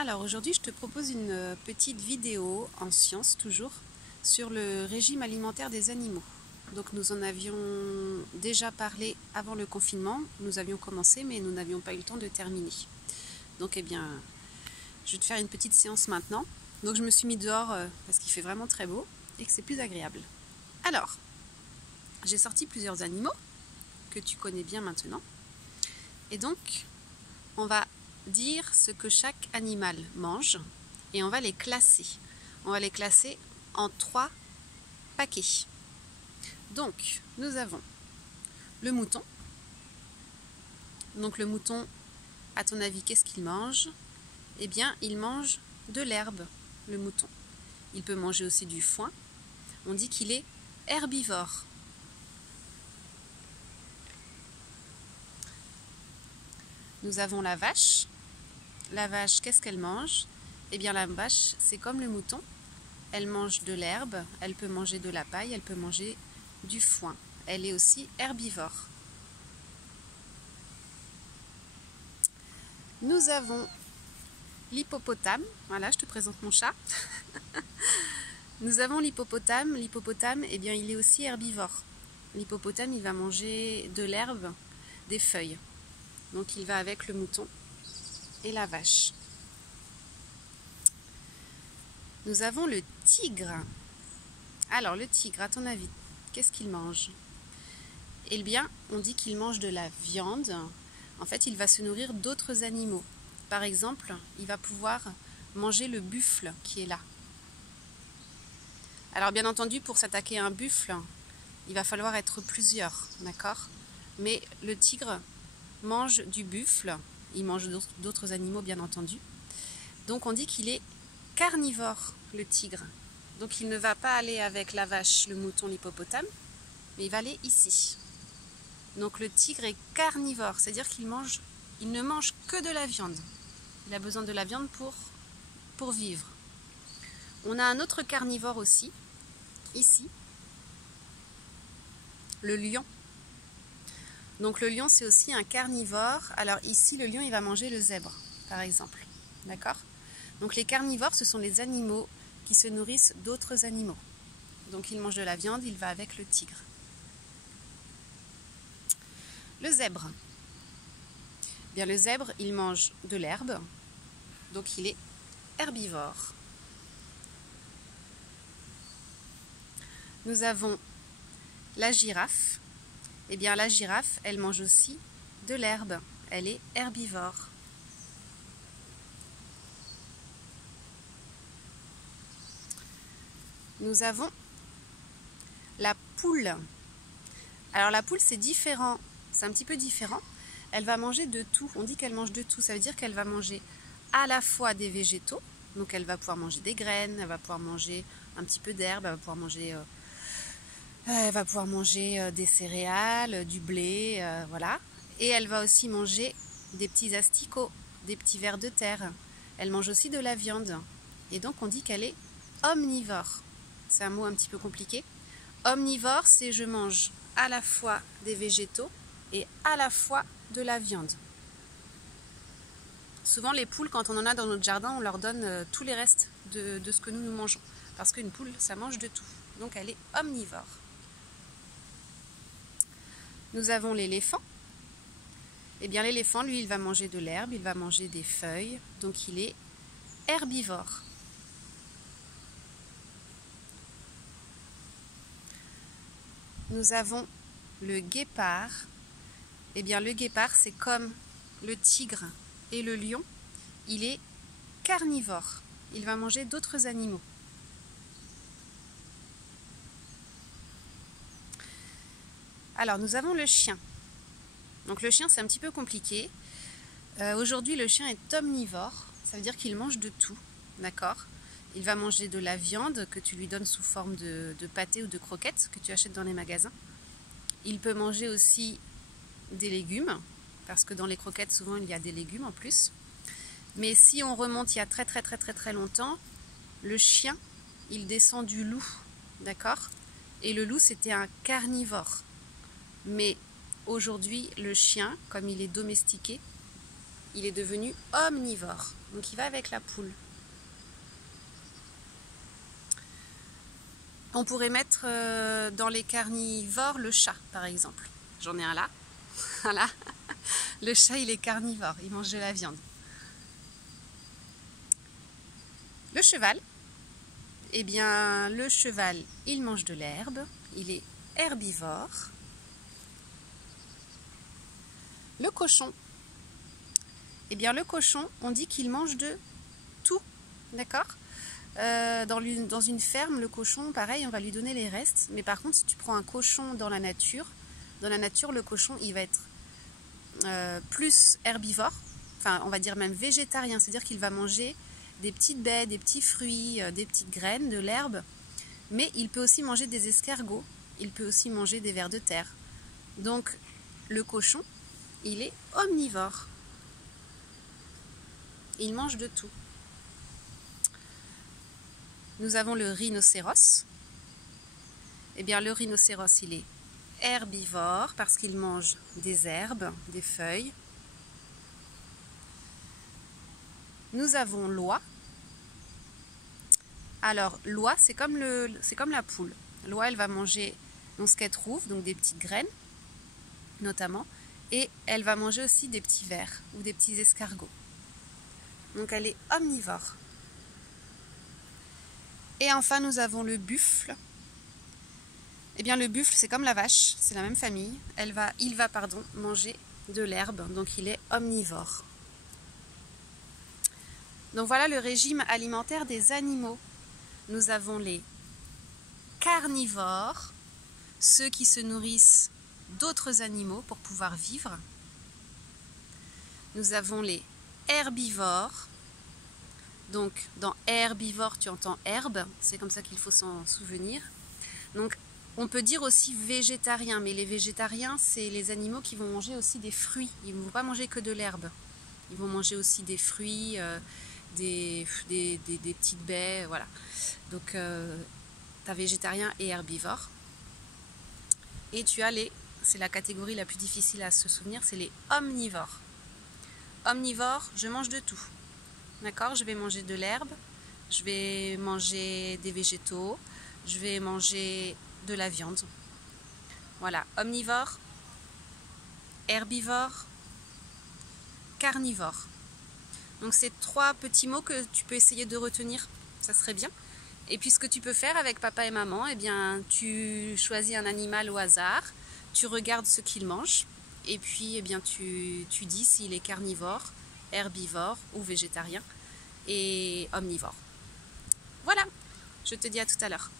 Alors aujourd'hui je te propose une petite vidéo en sciences toujours sur le régime alimentaire des animaux. Donc nous en avions déjà parlé avant le confinement, nous avions commencé mais nous n'avions pas eu le temps de terminer. Donc je vais te faire une petite séance maintenant. Donc je me suis mis dehors parce qu'il fait vraiment très beau et que c'est plus agréable. Alors, j'ai sorti plusieurs animaux que tu connais bien maintenant. Et donc on va dire ce que chaque animal mange et on va les classer. On va les classer en 3 paquets. Donc, nous avons le mouton. Donc le mouton, à ton avis, qu'est-ce qu'il mange? Eh bien, il mange de l'herbe, le mouton. Il peut manger aussi du foin. On dit qu'il est herbivore. Nous avons la vache. La vache, qu'est-ce qu'elle mange? Eh bien, la vache, c'est comme le mouton. Elle mange de l'herbe, elle peut manger de la paille, elle peut manger du foin. Elle est aussi herbivore. Nous avons l'hippopotame. Voilà, je te présente mon chat. Nous avons l'hippopotame. L'hippopotame, eh bien, il est aussi herbivore. L'hippopotame, il va manger de l'herbe, des feuilles. Donc, il va avec le mouton et la vache. Nous avons le tigre. Alors, le tigre, à ton avis, qu'est-ce qu'il mange? Eh bien, on dit qu'il mange de la viande. En fait, il va se nourrir d'autres animaux. Par exemple, il va pouvoir manger le buffle qui est là. Alors, bien entendu, pour s'attaquer à un buffle, il va falloir être plusieurs, d'accord? Mais le tigre mange du buffle. Il mange d'autres animaux, bien entendu. Donc, on dit qu'il est carnivore, le tigre. Donc, il ne va pas aller avec la vache, le mouton, l'hippopotame, mais il va aller ici. Donc, le tigre est carnivore, c'est-à-dire qu'il ne mange que de la viande. Il a besoin de la viande pour vivre. On a un autre carnivore aussi, ici, le lion. Donc le lion, c'est aussi un carnivore. Alors ici, le lion, il va manger le zèbre, par exemple. D'accord? Donc les carnivores, ce sont les animaux qui se nourrissent d'autres animaux. Donc il mange de la viande, il va avec le tigre. Le zèbre. Bien, le zèbre, il mange de l'herbe. Donc il est herbivore. Nous avons la girafe. Eh bien, la girafe, elle mange aussi de l'herbe. Elle est herbivore. Nous avons la poule. Alors, la poule, c'est différent. C'est un petit peu différent. Elle va manger de tout. On dit qu'elle mange de tout. Ça veut dire qu'elle va manger à la fois des végétaux. Donc, elle va pouvoir manger des graines. Elle va pouvoir manger un petit peu d'herbe. Elle va pouvoir manger des céréales, du blé, voilà. Et elle va aussi manger des petits asticots, des petits vers de terre. Elle mange aussi de la viande. Et donc on dit qu'elle est omnivore. C'est un mot un petit peu compliqué. Omnivore, c'est je mange à la fois des végétaux et à la fois de la viande. Souvent les poules, quand on en a dans notre jardin, on leur donne tous les restes de ce que nous mangeons. Parce qu'une poule, ça mange de tout. Donc elle est omnivore. Nous avons l'éléphant. Eh bien, l'éléphant, lui, il va manger de l'herbe, il va manger des feuilles, donc il est herbivore. Nous avons le guépard. Eh bien, le guépard, c'est comme le tigre et le lion, il est carnivore. Il va manger d'autres animaux. Alors, nous avons le chien. Donc le chien, c'est un petit peu compliqué. Aujourd'hui, le chien est omnivore. Ça veut dire qu'il mange de tout, d'accord? Il va manger de la viande que tu lui donnes sous forme de pâté ou de croquettes que tu achètes dans les magasins. Il peut manger aussi des légumes, parce que dans les croquettes, souvent, il y a des légumes en plus. Mais si on remonte il y a très longtemps, le chien, il descend du loup, d'accord? Et le loup, c'était un carnivore. Mais aujourd'hui, le chien, comme il est domestiqué, il est devenu omnivore. Donc il va avec la poule. On pourrait mettre dans les carnivores le chat, par exemple. J'en ai un là. Voilà. Le chat, il est carnivore, il mange de la viande. Le cheval, eh bien, le cheval, il mange de l'herbe, il est herbivore. Le cochon, eh bien, le cochon, on dit qu'il mange de tout, d'accord ? Dans une ferme, le cochon, pareil, on va lui donner les restes. Mais par contre, si tu prends un cochon dans la nature, le cochon, il va être plus herbivore, enfin, on va dire même végétarien, c'est-à-dire qu'il va manger des petites baies, des petits fruits, des petites graines, de l'herbe, mais il peut aussi manger des escargots, il peut aussi manger des vers de terre. Donc, le cochon, il est omnivore. Il mange de tout. Nous avons le rhinocéros. Eh bien, le rhinocéros, il est herbivore parce qu'il mange des herbes, des feuilles. Nous avons l'oie. Alors, l'oie, c'est comme la poule. L'oie, elle va manger ce qu'elle trouve, donc des petites graines, notamment, et elle va manger aussi des petits vers ou des petits escargots. Donc, elle est omnivore. Et enfin, nous avons le buffle. Eh bien, le buffle, c'est comme la vache, c'est la même famille. Il va manger de l'herbe, donc il est omnivore. Donc voilà le régime alimentaire des animaux. Nous avons les carnivores, ceux qui se nourrissent d'autres animaux pour pouvoir vivre. Nous avons les herbivores. Donc dans herbivore, tu entends herbe, c'est comme ça qu'il faut s'en souvenir. Donc on peut dire aussi végétarien, mais les végétariens, c'est les animaux qui vont manger aussi des fruits. Ils ne vont pas manger que de l'herbe. Ils vont manger aussi des fruits, des petites baies, voilà. Donc tu as végétarien et herbivore. Et tu as c'est la catégorie la plus difficile à se souvenir, c'est les omnivores. Omnivore, je mange de tout. D'accord, je vais manger de l'herbe, je vais manger des végétaux, je vais manger de la viande. Voilà, omnivore, herbivore, carnivore. Donc c'est 3 petits mots que tu peux essayer de retenir, ça serait bien. Et puis ce que tu peux faire avec papa et maman, eh bien tu choisis un animal au hasard, tu regardes ce qu'il mange, et puis eh bien tu dis s'il est carnivore, herbivore ou végétarien et omnivore. Voilà, je te dis à tout à l'heure.